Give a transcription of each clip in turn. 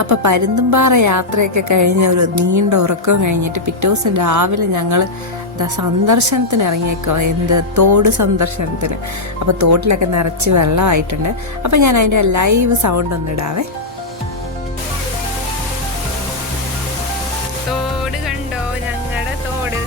അപ്പോൾ പരുന്തുംപാറ യാത്രയൊക്കെ കഴിഞ്ഞ ഒരു നീണ്ട ഉറക്കം കഴിഞ്ഞിട്ട് പിറ്റേ ദിവസം രാവിലെ ഞങ്ങൾ സന്ദർശനത്തിന് ഇറങ്ങിയേക്കോ, തോട് സന്ദർശനത്തിന്. അപ്പോൾ തോട്ടിലൊക്കെ നിറച്ച് വെള്ളമായിട്ടുണ്ട്. അപ്പോൾ ഞാൻ അതിൻ്റെ ലൈവ് സൗണ്ട് ഒന്ന് ഇടാവേ. തോട് കണ്ടോ, ഞങ്ങളുടെ തോട്.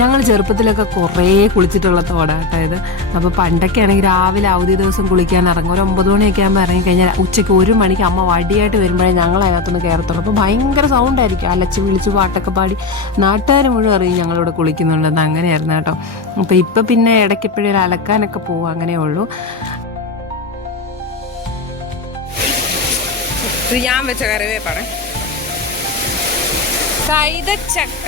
ഞങ്ങൾ ചെറുപ്പത്തിലൊക്കെ കുറേ കുളിച്ചിട്ടുള്ള തോടാട്ടോ ഇത്. അപ്പോൾ പണ്ടൊക്കെ ആണെങ്കിൽ രാവിലെ അവധി ദിവസം കുളിക്കാൻ ഇറങ്ങും. ഒരു 9 മണിയൊക്കെ ആകുമ്പോൾ ഇറങ്ങിക്കഴിഞ്ഞാൽ ഉച്ചയ്ക്ക് 1 മണിക്ക് അമ്മ വടിയായിട്ട് വരുമ്പോഴേ ഞങ്ങൾ അതിനകത്തൊന്ന് കയറത്തുള്ളൂ. അപ്പോൾ ഭയങ്കര സൗണ്ടായിരിക്കും, അലച്ച് വിളിച്ച് പാട്ടൊക്കെ പാടി നാട്ടുകാർ മുഴുവൻ അറിയും ഞങ്ങളിവിടെ കുളിക്കുന്നുണ്ടെന്ന്. അങ്ങനെയായിരുന്നു കേട്ടോ. അപ്പോൾ ഇപ്പം പിന്നെ ഇടയ്ക്കെപ്പോഴും ഒരു അലക്കാനൊക്കെ പോകും, അങ്ങനെയേ ഉള്ളൂ. ഞാൻ വെച്ച കറിവേപ്പാണ് കൈതച്ചക്ക,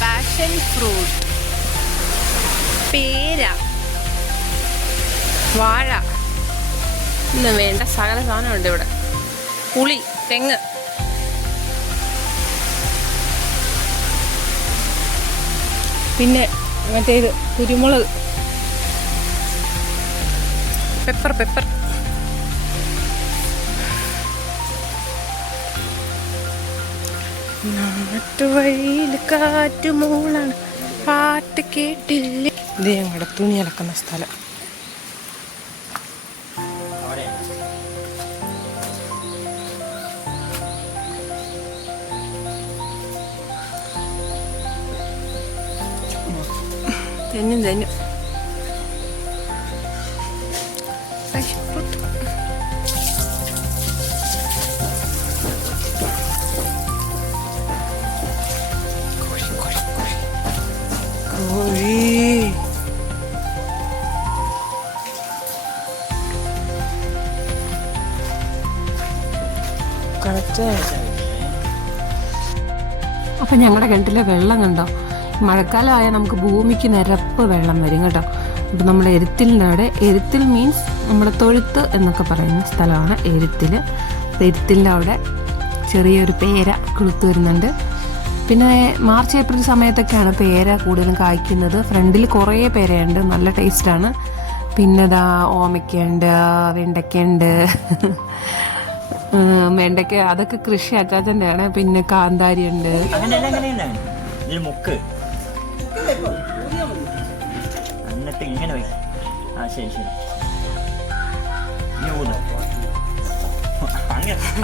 പാഷൻ ഫ്രൂട്ട്, പേര, വാഴ, ഇന്ന് വേണ്ട സകല സാധനമുണ്ട് ഇവിടെ. പുളി, തെങ്ങ്, പിന്നെ മറ്റേത് കുരുമുളക്, പെപ്പർ. നാട്ടുവഴിയിൽ കാറ്റുമൂളാണ്, പാട്ട് കേട്ടില്ലേ. ഇത് ഞങ്ങളുടെ തുണി അലക്കുന്ന സ്ഥലം. തെന്നും അപ്പം ഞങ്ങളുടെ കിണറ്റിലെ വെള്ളം കണ്ടോ, മഴക്കാലമായാൽ നമുക്ക് ഭൂമിക്ക് നിരപ്പ് വെള്ളം വരും കേട്ടോ. അപ്പം നമ്മുടെ എരുത്തിൽ മീൻസ് നമ്മുടെ തൊഴുത്ത് എന്നൊക്കെ പറയുന്ന സ്ഥലമാണ് എരുത്തിൽ. എരുത്തിൻ്റെ അവിടെ ചെറിയൊരു പേര കിളുത്ത് വരുന്നുണ്ട്. പിന്നെ മാർച്ച് ഏപ്രിൽ സമയത്തൊക്കെയാണ് പേര കൂടുതലും കായ്ക്കുന്നത്. ഫ്രണ്ടിൽ കുറേ പേരയുണ്ട്, നല്ല ടേസ്റ്റാണ്. പിന്നെ ഓമയ്ക്കുണ്ട്, വെണ്ടയ്ക്കുണ്ട്. വെണ്ടയ്ക്ക അതൊക്കെ കൃഷി അച്ചാച്ചൻ്റെ ആണ്. പിന്നെ കാന്താരി ഉണ്ട്.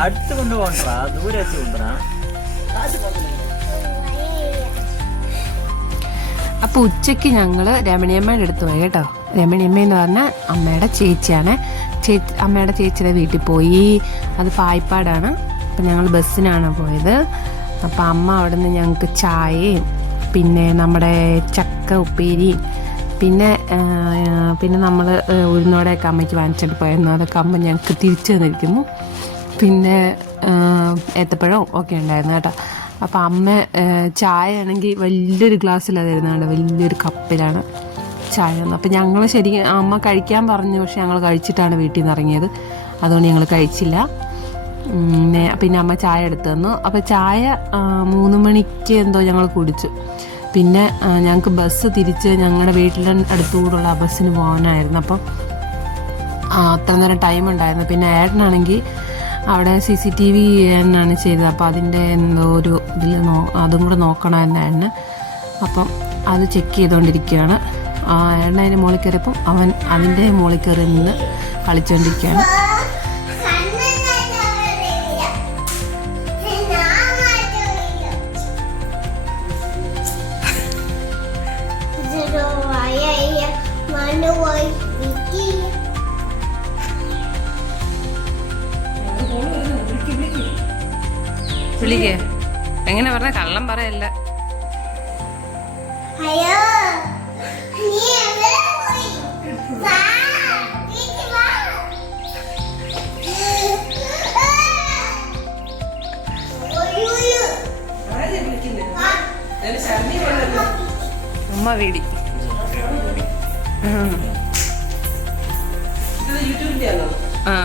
അടുത്ത് കൊണ്ടുപോകണ്ടാ, ദൂരെ വെച്ച് കൊണ്ടുവരാ. അപ്പോൾ ഉച്ചയ്ക്ക് ഞങ്ങൾ രമണിയമ്മയുടെ അടുത്ത് പോയി കേട്ടോ. രമണിയമ്മ എന്ന് പറഞ്ഞാൽ അമ്മയുടെ ചേച്ചിയാണ്. അമ്മയുടെ ചേച്ചിയുടെ വീട്ടിൽ പോയി. അത് പായിപ്പാടാണ്. അപ്പം ഞങ്ങൾ ബസ്സിനാണ് പോയത്. അപ്പം അമ്മ അവിടെ നിന്ന് ഞങ്ങൾക്ക് ചായയും പിന്നെ നമ്മുടെ ചക്ക ഉപ്പേരിയും പിന്നെ നമ്മൾ ഉഴുന്നോടെയൊക്കെ അമ്മയ്ക്ക് വാങ്ങിച്ചിട്ട് പോയിരുന്നു. അതൊക്കെ അമ്മ ഞങ്ങൾക്ക് തിരിച്ചു തന്നിരിക്കുന്നു. പിന്നെ ഏത്തപ്പഴവും ഒക്കെ ഉണ്ടായിരുന്നു കേട്ടോ. അപ്പം അമ്മ ചായ ആണെങ്കിൽ വലിയൊരു ഗ്ലാസ്സിലാണ് തരുന്നുണ്ട്, വലിയൊരു കപ്പിലാണ് ചായ തന്നു. അപ്പം ഞങ്ങൾ ശരിക്കും അമ്മ കഴിക്കാൻ പറഞ്ഞു, പക്ഷെ ഞങ്ങൾ കഴിച്ചിട്ടാണ് വീട്ടിൽ നിന്ന് ഇറങ്ങിയത്. അതുകൊണ്ട് ഞങ്ങൾ കഴിച്ചില്ല. പിന്നെ അമ്മ ചായ എടുത്തു തന്നു. അപ്പോൾ ചായ 3 മണിക്ക് എന്തോ ഞങ്ങൾ കുടിച്ചു. പിന്നെ ഞങ്ങൾക്ക് ബസ് തിരിച്ച് ഞങ്ങളുടെ വീട്ടിൻ്റെ അടുത്തുകൂടുള്ള ആ ബസ്സിന് പോകാനായിരുന്നു. അപ്പം അത്ര നേരം ടൈം ഉണ്ടായിരുന്നു. പിന്നെ ഏട്ടനാണെങ്കിൽ അവിടെ CCTV എന്നാണ് ചെയ്തത്. അപ്പോൾ അതിൻ്റെ എന്തോ ഒരു ഇതിൽ അതും കൂടെ നോക്കണമെന്നായിരുന്നു. അപ്പം അത് ചെക്ക് ചെയ്തുകൊണ്ടിരിക്കുകയാണ്. ഏട്ടൻ അതിൻ്റെ മുകളിൽ കയറിയപ്പം അവൻ അതിൻ്റെ മുകളിൽ കയറി നിന്ന് കളിച്ചുകൊണ്ടിരിക്കുകയാണ്. വിളിക്കേ, എങ്ങനെ പറഞ്ഞ കള്ളം പറയല്ല. അമ്മ വേടി. ആ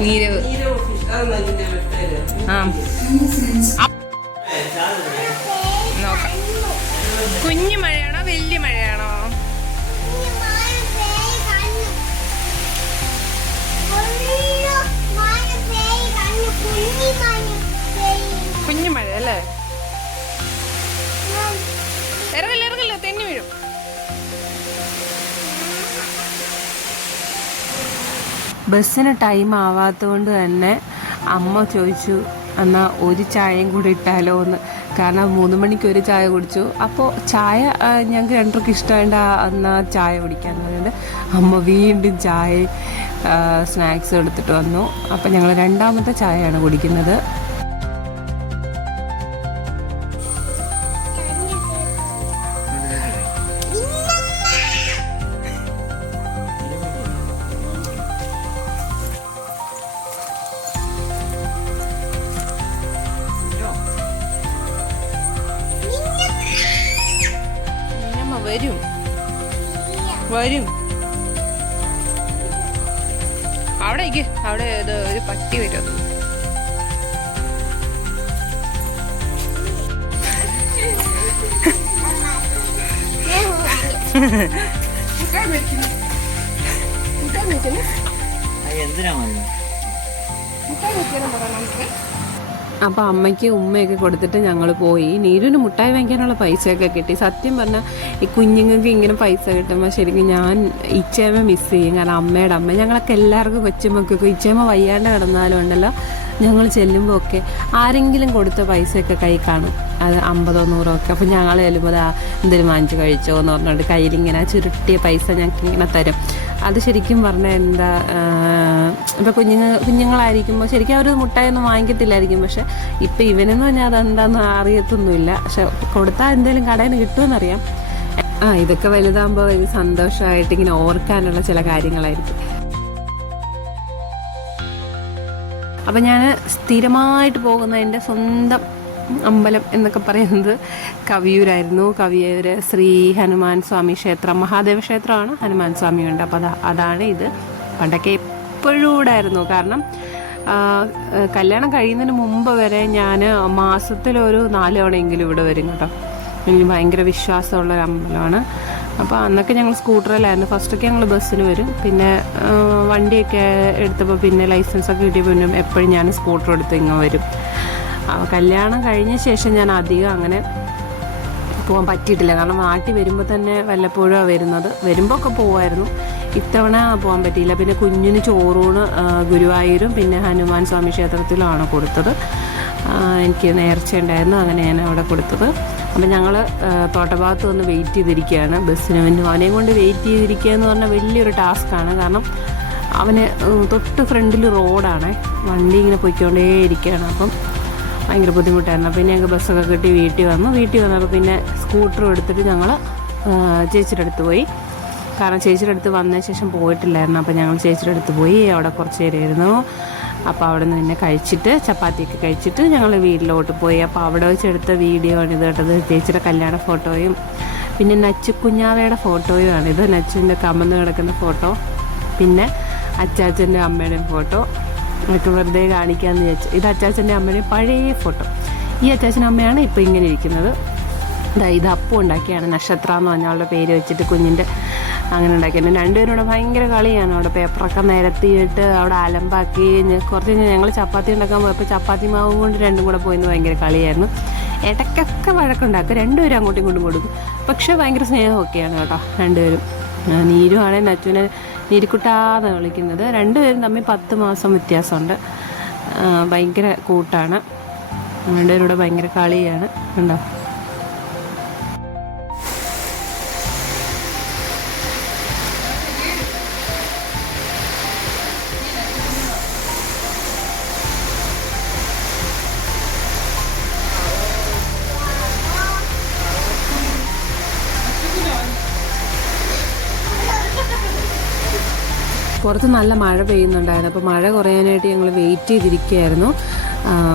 നീരവ്. ആ നോക്കാം. കുഞ്ഞു മഴയാണോ വലിയ മഴയാണോ? കുഞ്ഞു മഴ അല്ലേ? ഇറങ്ങില്ല ഇറങ്ങില്ല, തെന്നി വീഴും. ബസ്സിന് ടൈം ആവാത്തതുകൊണ്ട് തന്നെ അമ്മ ചോദിച്ചു എന്നാൽ ഒരു ചായയും കൂടി ഇട്ടാലോ എന്ന്. കാരണം 3 മണിക്ക് ഒരു ചായ കുടിച്ചു. അപ്പോൾ ചായ ഞങ്ങൾക്ക് രണ്ടർക്കും ഇഷ്ടമായിട്ട് എന്നാൽ ചായ കുടിക്കാമെന്ന് പറഞ്ഞിട്ട് അമ്മ വീണ്ടും ചായ സ്നാക്സ് എടുത്തിട്ട് വന്നു. അപ്പം ഞങ്ങൾ രണ്ടാമത്തെ ചായയാണ് കുടിക്കുന്നത്. വരും വരും. അവിടെ അവിടെ ഒരു പട്ടി വരും. അപ്പോൾ അമ്മയ്ക്ക് ഉമ്മയൊക്കെ കൊടുത്തിട്ട് ഞങ്ങൾ പോയി. നീരുവിന് മുട്ടായി വാങ്ങിക്കാനുള്ള പൈസയൊക്കെ കിട്ടി. സത്യം പറഞ്ഞാൽ ഈ കുഞ്ഞുങ്ങൾക്ക് ഇങ്ങനെ പൈസ കിട്ടുമ്പോൾ ശരിക്കും ഞാൻ ഇച്ചേമ്മ മിസ് ചെയ്യും. കാരണം അമ്മയുടെ അമ്മ ഞങ്ങളൊക്കെ എല്ലാവർക്കും കൊച്ചുമക്കൊക്കെ ഇച്ചേമ്മ വയ്യാണ്ട് കിടന്നാലും ഉണ്ടല്ലോ, ഞങ്ങൾ ചെല്ലുമ്പോൾ ഒക്കെ ആരെങ്കിലും കൊടുത്ത പൈസയൊക്കെ കൈ കാണും. അത് 50 100 ഒക്കെ. അപ്പോൾ ഞങ്ങൾ ചെല്ലുമ്പോൾ എന്തെങ്കിലും വാങ്ങിച്ച് കഴിച്ചോ എന്ന് പറഞ്ഞിട്ട് കയ്യിലിങ്ങനെ ചുരുട്ടിയ പൈസ ഞങ്ങൾക്ക് ഇങ്ങനെ തരും. അത് ശരിക്കും പറഞ്ഞാൽ എന്താ, ഇപ്പോൾ കുഞ്ഞുങ്ങളായിരിക്കുമ്പോൾ ശരിക്കും അവർ മുട്ടായൊന്നും വാങ്ങിക്കത്തില്ലായിരിക്കും. പക്ഷെ ഇപ്പം ഇവനെന്ന് പറഞ്ഞാൽ അതെന്താണെന്ന് അറിയത്തൊന്നുമില്ല. പക്ഷെ കൊടുത്താൽ എന്തെങ്കിലും കടയിൽ നിന്ന് കിട്ടുമെന്നറിയാം. ഇതൊക്കെ വലുതാകുമ്പോൾ ഇത് സന്തോഷമായിട്ട് ഇങ്ങനെ ഓർക്കാനുള്ള ചില കാര്യങ്ങളായിരിക്കും. അപ്പം ഞാൻ സ്ഥിരമായിട്ട് പോകുന്ന എൻ്റെ സ്വന്തം അമ്പലം എന്നൊക്കെ പറയുന്നത് കവിയൂരായിരുന്നു. കവിയൂർ ശ്രീ ഹനുമാൻ സ്വാമി ക്ഷേത്രം, മഹാദേവ ക്ഷേത്രമാണ്. ഹനുമാൻ സ്വാമിയുണ്ട്. അപ്പോൾ അതാണ് ഇത്. പണ്ടൊക്കെ എപ്പോഴും ഇവിടായിരുന്നു. കാരണം കല്യാണം കഴിയുന്നതിന് മുമ്പ് വരെ ഞാൻ മാസത്തിലൊരു 4 തവണയെങ്കിലും ഇവിടെ വരും കേട്ടോ. എനിക്ക് ഭയങ്കര വിശ്വാസമുള്ളൊരു അമ്പലമാണ്. അപ്പോൾ അന്നൊക്കെ ഞങ്ങൾ സ്കൂട്ടറിലായിരുന്നു. ഫസ്റ്റൊക്കെ ഞങ്ങൾ ബസ്സിന് വരും. പിന്നെ വണ്ടിയൊക്കെ എടുത്തപ്പോൾ പിന്നെ ലൈസൻസൊക്കെ കിട്ടിയപ്പോൾ പിന്നെ എപ്പോഴും ഞാൻ സ്കൂട്ടർ എടുത്ത് ഇങ്ങനെ വരും. കല്യാണം കഴിഞ്ഞ ശേഷം ഞാൻ അധികം അങ്ങനെ പോകാൻ പറ്റിയിട്ടില്ല. കാരണം നാട്ടിൽ വരുമ്പോൾ തന്നെ വല്ലപ്പോഴും വരുന്നത്. വരുമ്പോൾ ഒക്കെ പോകുമായിരുന്നു. ഇത്തവണ പോകാൻ പറ്റിയില്ല. പിന്നെ കുഞ്ഞിന് ചോറൂണ് ഗുരുവായൂരും പിന്നെ ഹനുമാൻ സ്വാമി ക്ഷേത്രത്തിലുമാണ് കൊടുത്തത്. എനിക്ക് നേർച്ച ഉണ്ടായിരുന്നു, അങ്ങനെ ഞാൻ അവിടെ കൊടുത്തത്. അപ്പം ഞങ്ങൾ തോട്ടഭാഗത്ത് വന്ന് വെയിറ്റ് ചെയ്തിരിക്കുകയാണ് ബസ്സിന് വേണ്ടി. അവനെയും കൊണ്ട് വെയിറ്റ് ചെയ്തിരിക്കുക എന്ന് പറഞ്ഞാൽ വലിയൊരു ടാസ്ക്കാണ്. കാരണം അവന് തൊട്ട് ഫ്രണ്ടിൽ റോഡാണ്, വണ്ടി ഇങ്ങനെ പൊയ്ക്കൊണ്ടേ ഇരിക്കുകയാണ്. അപ്പം ഭയങ്കര ബുദ്ധിമുട്ടായിരുന്നു. പിന്നെ ഞങ്ങൾക്ക് ബസ്സൊക്കെ കിട്ടി വീട്ടിൽ വന്നപ്പോൾ പിന്നെ സ്കൂട്ടർ എടുത്തിട്ട് ഞങ്ങൾ ചേച്ചിയുടെ അടുത്ത് പോയി. കാരണം ചേച്ചിയുടെ അടുത്ത് വന്നതിന് ശേഷം പോയിട്ടില്ലായിരുന്നു. അപ്പോൾ ഞങ്ങൾ ചേച്ചിയുടെ അടുത്ത് പോയി. അവിടെ കുറച്ച് നേരം ഇരുന്നു. അപ്പോൾ അവിടെ നിന്ന് പിന്നെ കഴിച്ചിട്ട് ചപ്പാത്തിയൊക്കെ കഴിച്ചിട്ട് ഞങ്ങൾ വീട്ടിലോട്ട് പോയി. അപ്പോൾ അവിടെ വെച്ചെടുത്ത വീഡിയോ ആണ് ഇത് കേട്ടത്. ചേച്ചിയുടെ കല്യാണ ഫോട്ടോയും പിന്നെ നച്ചു കുഞ്ഞാവയുടെ ഫോട്ടോയുമാണിത്. നച്ചുവിൻ്റെ കമന്ന് കിടക്കുന്ന ഫോട്ടോ, പിന്നെ അച്ചാച്ചൻ്റെ അമ്മയുടെയും ഫോട്ടോ. എനിക്ക് വെറുതെ കാണിക്കാമെന്ന് വിചാരിച്ചു. ഇത് അച്ചാച്ചൻ്റെ അമ്മയുടെയും പഴയ ഫോട്ടോ. ഈ അച്ചാച്ചൻ്റെ അമ്മയാണ് ഇപ്പോൾ ഇങ്ങനെ ഇരിക്കുന്നത്. ഇത് അപ്പം ഉണ്ടാക്കിയാണ്, നക്ഷത്ര എന്ന് പറഞ്ഞ അവളുടെ പേര് വെച്ചിട്ട് കുഞ്ഞിൻ്റെ അങ്ങനെ ഉണ്ടാക്കിയത്. രണ്ടുപേരും കൂടെ ഭയങ്കര കളിയാണ്. അവിടെ പേപ്പറൊക്കെ നിരത്തിയിട്ട് അവിടെ അലമ്പാക്കി. കുറച്ച് കഴിഞ്ഞാൽ ഞങ്ങൾ ചപ്പാത്തി ഉണ്ടാക്കാൻ പോയപ്പോൾ ചപ്പാത്തി മാവും കൊണ്ട് രണ്ടും കൂടെ പോയിന്ന് ഭയങ്കര കളിയായിരുന്നു. ഇടയ്ക്കൊക്കെ വഴക്കുണ്ടാക്കും, രണ്ടുപേരും അങ്ങോട്ടും ഇങ്ങോട്ടും കൊടുക്കും. പക്ഷേ ഭയങ്കര സ്നേഹമൊക്കെയാണ് കേട്ടോ രണ്ടുപേരും. നീരുവാണ് നച്ചുവിനെ നീരിക്കുട്ടാന്ന് വിളിക്കുന്നത്. രണ്ടുപേരും തമ്മിൽ 10 മാസം വ്യത്യാസമുണ്ട്. ഭയങ്കര കൂട്ടാണ്. രണ്ടുപേരും കൂടെ ഭയങ്കര കളിയാണ്. ഉണ്ടോ? പുറത്ത് നല്ല മഴ പെയ്യുന്നുണ്ടായിരുന്നു. അപ്പോൾ മഴ കുറയാനായിട്ട് ഞങ്ങൾ വെയിറ്റ് ചെയ്തിരിക്കുകയായിരുന്നു.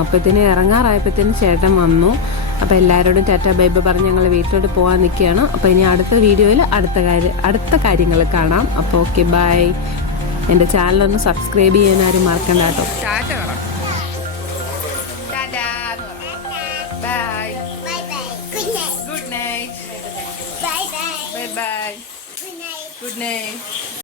അപ്പോഴത്തേന് ഇറങ്ങാറായപ്പോഴത്തേന് ചേട്ടൻ വന്നു. അപ്പോൾ എല്ലാവരോടും ടാറ്റ ബൈ ബൈ പറഞ്ഞ് ഞങ്ങൾ വീട്ടിലോട്ട് പോകാൻ നിൽക്കുകയാണ്. അപ്പോൾ ഇനി അടുത്ത വീഡിയോയിൽ അടുത്ത കാര്യങ്ങൾ കാണാം. അപ്പോൾ ഓക്കെ ബൈ. എൻ്റെ ചാനലൊന്ന് സബ്സ്ക്രൈബ് ചെയ്യാൻ ആരും മറക്കണ്ട കേട്ടോ. ടാറ്റ പറ. Bye. Good night. Bye bye. Good night.